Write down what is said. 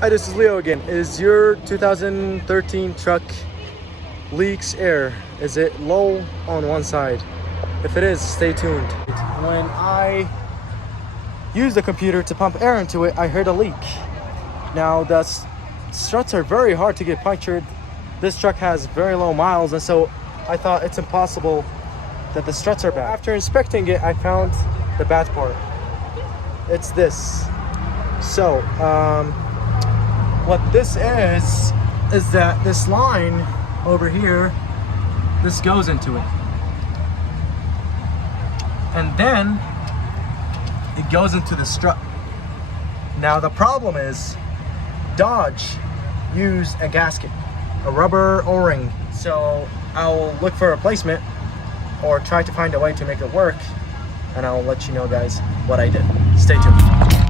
Hi, this is Leo again. Is your 2013 truck leaks air? Is it low on one side? If it is, stay tuned. When I used the computer to pump air into it, I heard a leak. Now the struts are very hard to get punctured. This truck has very low miles, and so I thought it's impossible that the struts are bad. After inspecting it, I found the bad part. It's this. So, what this is that this line over here, this goes into it. And then it goes into the strut. Now the problem is Dodge used a gasket, a rubber O-ring. So I'll look for a replacement or try to find a way to make it work, and I'll let you know guys what I did. Stay tuned.